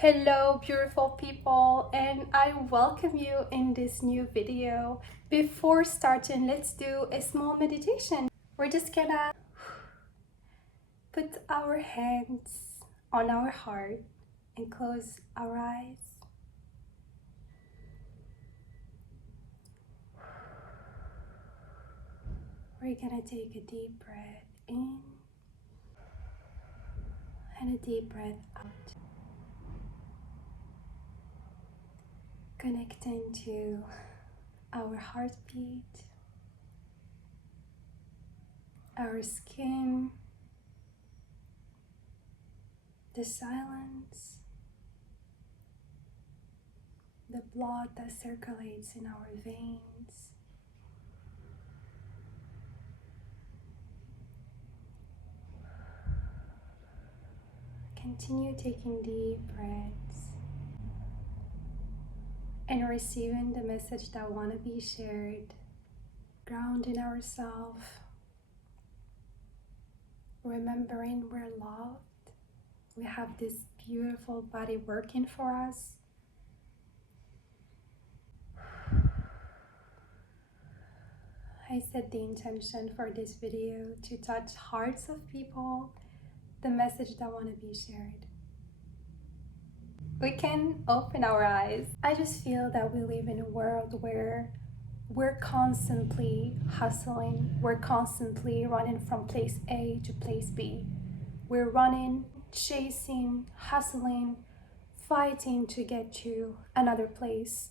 Hello, beautiful people, and I welcome you in this new video. Before starting, let's do a small meditation. We're just gonna put our hands on our heart and close our eyes. We're gonna take a deep breath in and a deep breath out. Connecting to our heartbeat, our skin, the silence, the blood that circulates in our veins. Continue taking deep breaths and receiving the message that want to be shared. Grounding ourselves, remembering we're loved. We have this beautiful body working for us. I set the intention for this video to touch hearts of people, the message that want to be shared. We can open our eyes. I just feel that we live in a world where we're constantly hustling. We're constantly running from place A to place B. We're running, chasing, hustling, fighting to get to another place,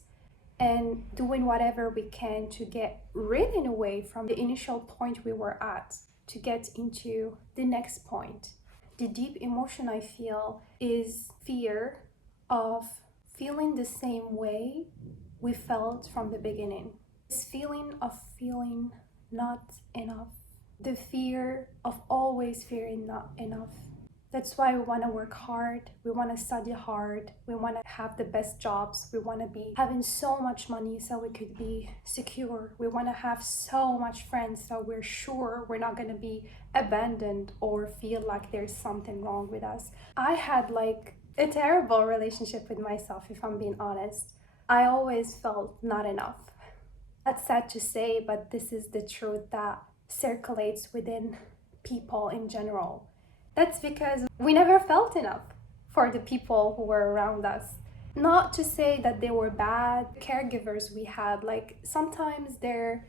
and doing whatever we can to get ridden away from the initial point we were at to get into the next point. The deep emotion I feel is fear of feeling the same way we felt from the beginning. This feeling of feeling not enough. The fear of always feeling not enough. That's why we want to work hard, we want to study hard, we want to have the best jobs, we want to be having so much money so we could be secure, we want to have so much friends so we're sure we're not going to be abandoned or feel like there's something wrong with us. I had like a terrible relationship with myself, if I'm being honest. I always felt not enough. That's sad to say, but this is the truth that circulates within people in general. That's because we never felt enough for the people who were around us. Not to say that they were bad caregivers we had, like sometimes their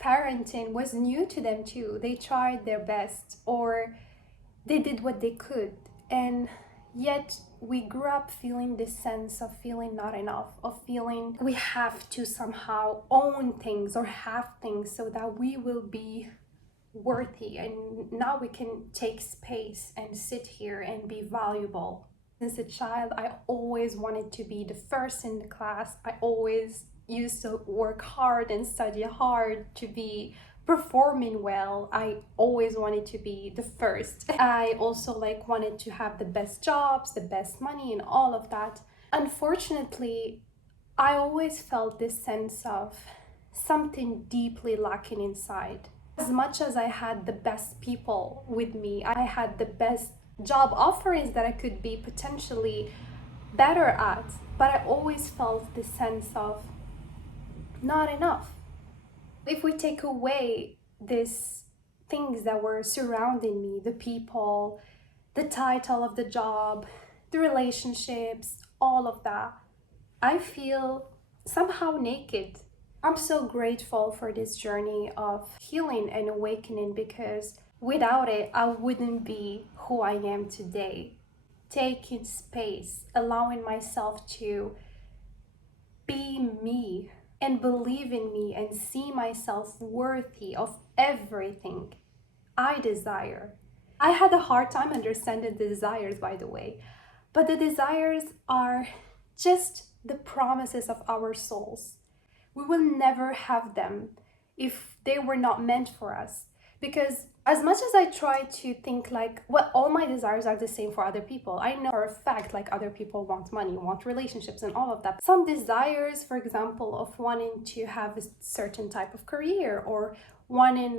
parenting was new to them too. They tried their best or they did what they could, and yet we grew up feeling this sense of feeling not enough, of feeling we have to somehow own things or have things so that we will be worthy, and now we can take space and sit here and be valuable. Since a child, I always wanted to be the first in the class. I always used to work hard and study hard to be performing well. I always wanted to be the first. I also wanted to have the best jobs, the best money, and all of that. Unfortunately, I always felt this sense of something deeply lacking inside. As much as I had the best people with me, I had the best job offerings that I could be potentially better at, but I always felt this sense of not enough. If we take away these things that were surrounding me, the people, the title of the job, the relationships, all of that, I feel somehow naked. I'm so grateful for this journey of healing and awakening, because without it, I wouldn't be who I am today. Taking space, allowing myself to be me and believe in me and see myself worthy of everything I desire. I had a hard time understanding the desires, by the way, but the desires are just the promises of our souls. We will never have them if they were not meant for us. Because as much as I try to think well, all my desires are the same for other people. I know for a fact other people want money, want relationships and all of that. Some desires, for example, of wanting to have a certain type of career or wanting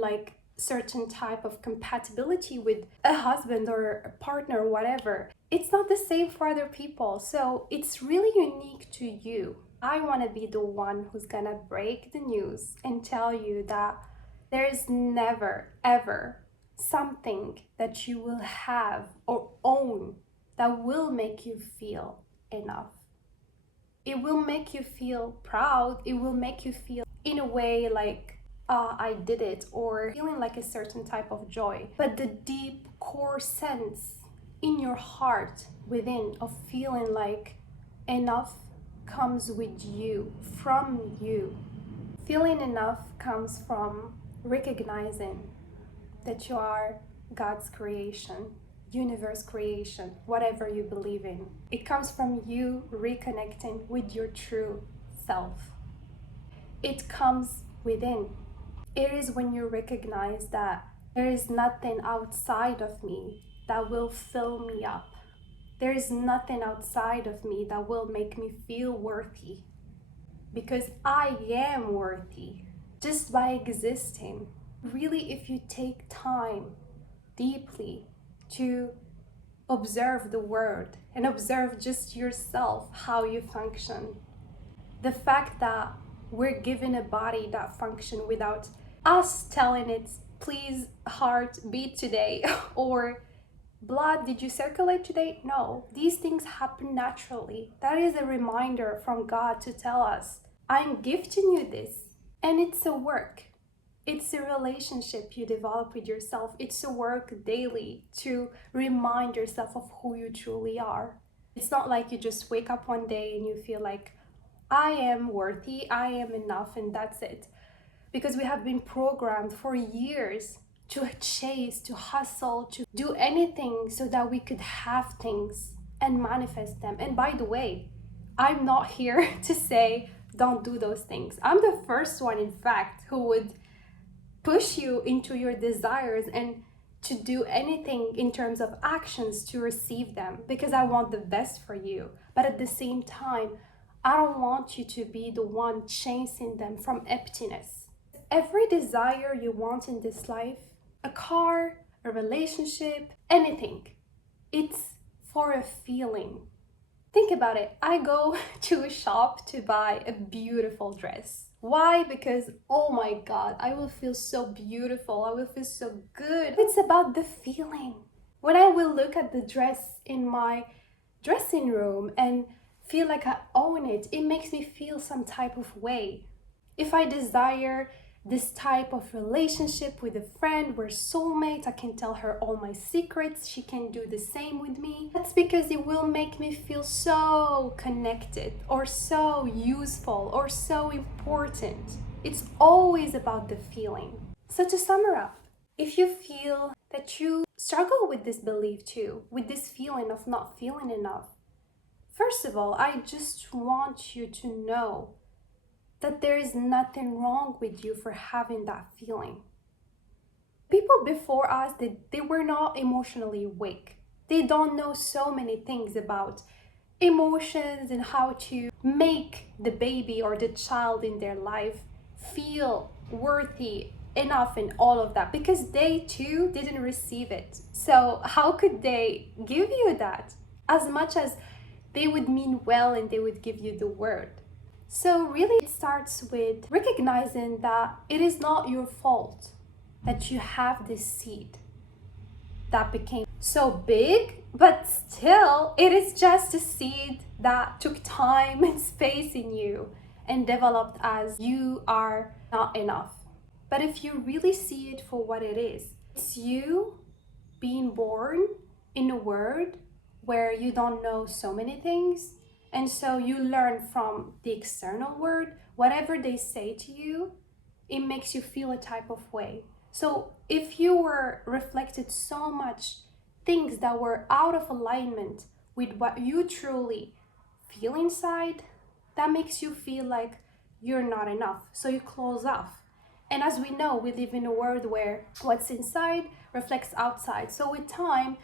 certain type of compatibility with a husband or a partner or whatever, it's not the same for other people. So it's really unique to you. I want to be the one who's gonna break the news and tell you that there is never, ever something that you will have or own that will make you feel enough. It will make you feel proud. It will make you feel in a way like, I did it, or feeling like a certain type of joy. But the deep core sense in your heart within of feeling like enough comes with you, from you. Feeling enough comes from recognizing that you are God's creation, universe creation, whatever you believe in. It comes from you reconnecting with your true self. It comes within. It is when you recognize that there is nothing outside of me that will fill me up. There is nothing outside of me that will make me feel worthy, because I am worthy just by existing. Really, if you take time deeply to observe the world and observe just yourself, how you function, the fact that we're given a body that functions without us telling it, please heart beat today, or blood, did you circulate today? No, these things happen naturally. That is a reminder from God to tell us, I'm gifting you this. And it's a work. It's a relationship you develop with yourself. It's a work daily to remind yourself of who you truly are. It's not like you just wake up one day and you feel like, I am worthy, I am enough, and that's it. Because we have been programmed for years to chase, to hustle, to do anything so that we could have things and manifest them. And by the way, I'm not here to say don't do those things. I'm the first one, in fact, who would push you into your desires and to do anything in terms of actions to receive them, because I want the best for you. But at the same time, I don't want you to be the one chasing them from emptiness. Every desire you want in this life, a car, a relationship, anything, it's for a feeling. Think about it. I go to a shop to buy a beautiful dress. Why? Because, oh my God, I will feel so beautiful. I will feel so good. It's about the feeling. When I will look at the dress in my dressing room and feel like I own it, it makes me feel some type of way. If I desire this type of relationship with a friend, we're soulmates, I can tell her all my secrets, she can do the same with me. That's because it will make me feel so connected, or so useful, or so important. It's always about the feeling. So to sum up, if you feel that you struggle with this belief too, with this feeling of not feeling enough, first of all, I just want you to know that there is nothing wrong with you for having that feeling. People before us, they were not emotionally awake. They don't know so many things about emotions and how to make the baby or the child in their life feel worthy enough and all of that, because they too didn't receive it. So how could they give you that? As much as they would mean well and they would give you the word. So really it starts with recognizing that it is not your fault that you have this seed that became so big, but still it is just a seed that took time and space in you and developed as you are not enough. But if you really see it for what it is, it's you being born in a world where you don't know so many things, and so you learn from the external world. Whatever they say to you, it makes you feel a type of way. So if you were reflected so much things that were out of alignment with what you truly feel inside, that makes you feel like you're not enough. So you close off. And as we know, we live in a world where what's inside reflects outside. So with time,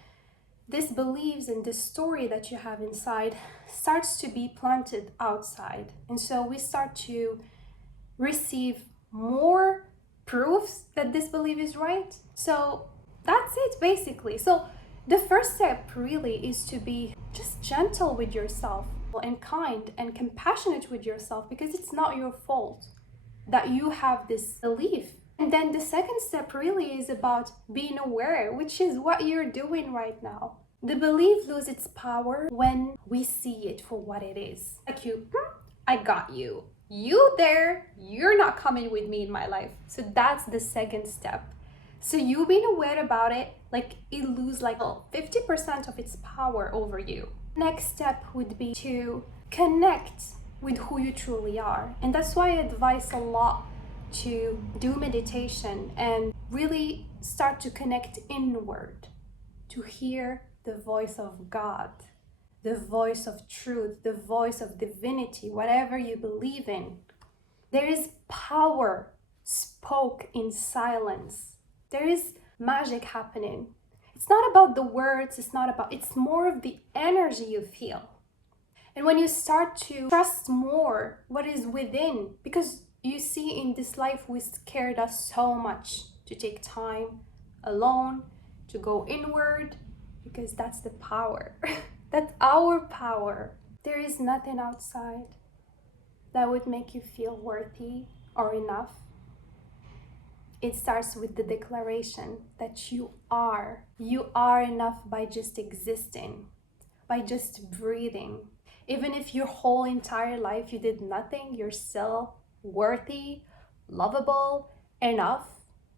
this beliefs and this story that you have inside starts to be planted outside. And so we start to receive more proves that this belief is right. So that's it basically. So the first step really is to be just gentle with yourself and kind and compassionate with yourself, because it's not your fault that you have this belief. And then the second step really is about being aware, which is what you're doing right now. The belief loses its power when we see it for what it is. Like I got you. You there, you're not coming with me in my life. So that's the second step. So you being aware about it, like it loses like 50% of its power over you. Next step would be to connect with who you truly are. And that's why I advise a lot to do meditation and really start to connect inward, to hear the voice of God, the voice of truth, the voice of divinity, whatever you believe in. There is power spoke in silence. There is magic happening. It's not about the words, it's more of the energy you feel. And when you start to trust more what is within, because you see in this life we scared us so much to take time alone, to go inward, because that's the power. That's our power. There is nothing outside that would make you feel worthy or enough. It starts with the declaration that you are enough by just existing, by just breathing. Even if your whole entire life you did nothing, you're still worthy, lovable, enough.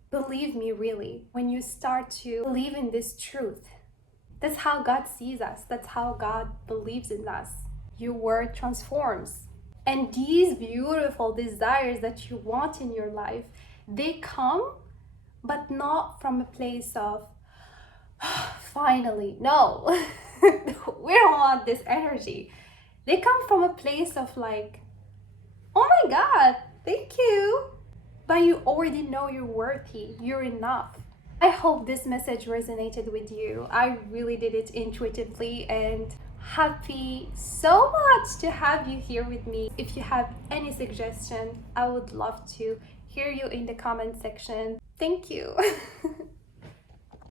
Believe me, really, when you start to believe in this truth, that's how God sees us. That's how God believes in us. Your word transforms. And these beautiful desires that you want in your life, they come, but not from a place of, finally, no. We don't want this energy. They come from a place of like, oh my God, thank you. But you already know you're worthy, you're enough. I hope this message resonated with you. I really did it intuitively, and happy so much to have you here with me. If you have any suggestion, I would love to hear you in the comment section. Thank you.